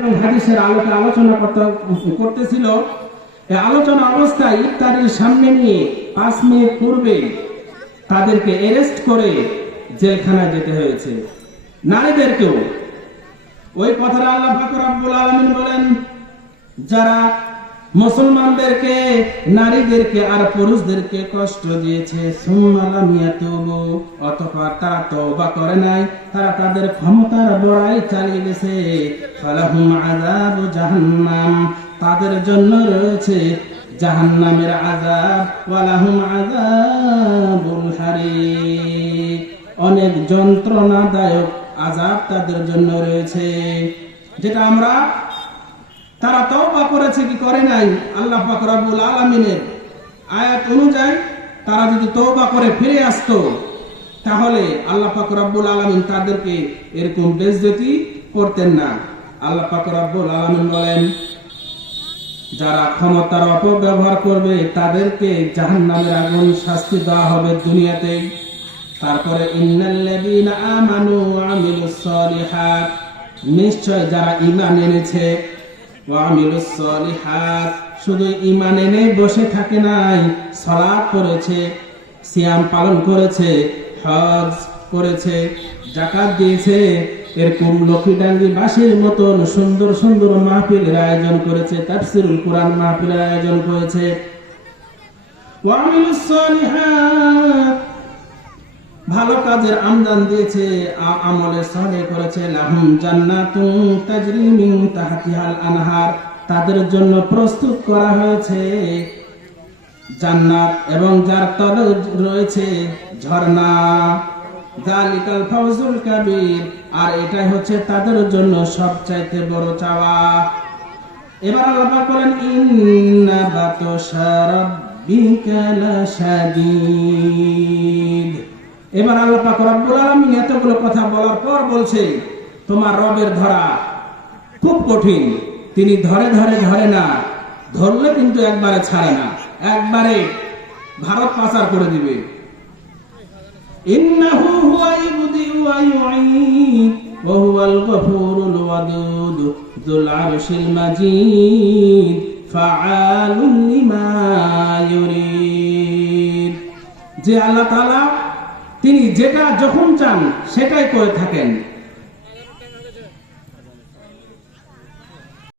এবং হাদিসের আলোকে আলোচনা করতেছিল। আলোচনা অবস্থায় ইফতারের সামনে নিয়ে 5 মিনিট পূর্বে তাদেরকে অ্যারেস্ট করে জেলখানায় যেতে হয়েছে। নারীদেরকেও ওই কথাটা আল্লাহ পাক রব্বুল আলামিন বলেন, যারা মুসলমানদেরকে, নারীদেরকে আর পুরুষদেরকে কষ্ট দিয়েছে, সুম্মা লাম ইয়াতুবু, অতঃপর তারা তওবা করে নাই, তারা তাদের ক্ষমতার বড়াই চালিয়ে গেছে, ফালাহুম আযাবু জাহান্নাম, তাদের জন্য রয়েছে জাহান্নামের আযাব, ওয়ালাহুম আযাবুল হারিক, অনেক যন্ত্রণাদায়ক আযাব তাদের জন্য রয়েছে। যেটা আমরা, তারা তওবা করেছে কি করে নাই, আল্লাহ পাক রব্বুল আলামিনের আয়াত অনুযায়ী তারা যদি তওবা করে ফিরে আসতো, তাহলে আল্লাহ পাক রব্বুল আলামিন তাদেরকে এরকম বেইজ্জতি করতেন না। আল্লাহ পাক রব্বুল আলামিন বলেন, যারা ক্ষমতার অপব্যবহার করবে তাদেরকে জাহান্নামের আগুন শাস্তি দেওয়া হবে দুনিয়াতে। তারপরে ইন্নাল্লাযীনা আমানু ওয়া আমিলুস সালিহাত, নিশ্চয় যারা ঈমান এনেছে, ওয়া আমিলুস সালিহাত, শুধু ঈমান এনে বসে থাকে নাই, সালাত করেছে, সিয়াম পালন করেছে, হজ করেছে, যাকাত দিয়েছে, এরকম লক্ষ্মীডাঙ্গি বাসীর মতন সুন্দর সুন্দর মাহফিলের আয়োজন করেছে, তাফসীরুল কুরআন মাহফিলের আয়োজন করেছে, ওয়া আমিলুস সালিহাত, ভালো কাজের আমদান দিয়েছে, আমলে সালেহ করেছে, লাহুম জান্নাতুন তাজরি মিন তাহতিহাল আনহার, তাদের জন্য প্রস্তুত করা হয়েছে জান্নাত এবং যার তলে রয়েছে ঝর্ণা, যালিকাল ফাওজুল কাবীর, আর এটাই হচ্ছে তাদের জন্য সবচাইতে বড় চাওয়া। এবার আল্লাহ বলেন, ইন্না বাতশা রাব্বিকা লাশাদীদ। এবার আল্লাহ পাক রব্বুল আলামিন এতগুলো কথা বলার পর বলছে, তোমার রবের ধরা খুব কঠিন, তিনি ধরে ধরে ধরে না, ধরলে কিন্তু একবারে ছাড়ে না, একবারে ভারত পাচার করে দিবে। ইন্নাহু হুয়া ইবদিউ ওয়া ইউঈদ ওয়া হুয়াল গফুরুল ওয়াদুদ যুল আরশিল মাজিদ ফাআলুন লিমা ইউরিদ। যে আল্লাহ তাআলা তিনি যেটা যখন চান সেটাই করে থাকেন,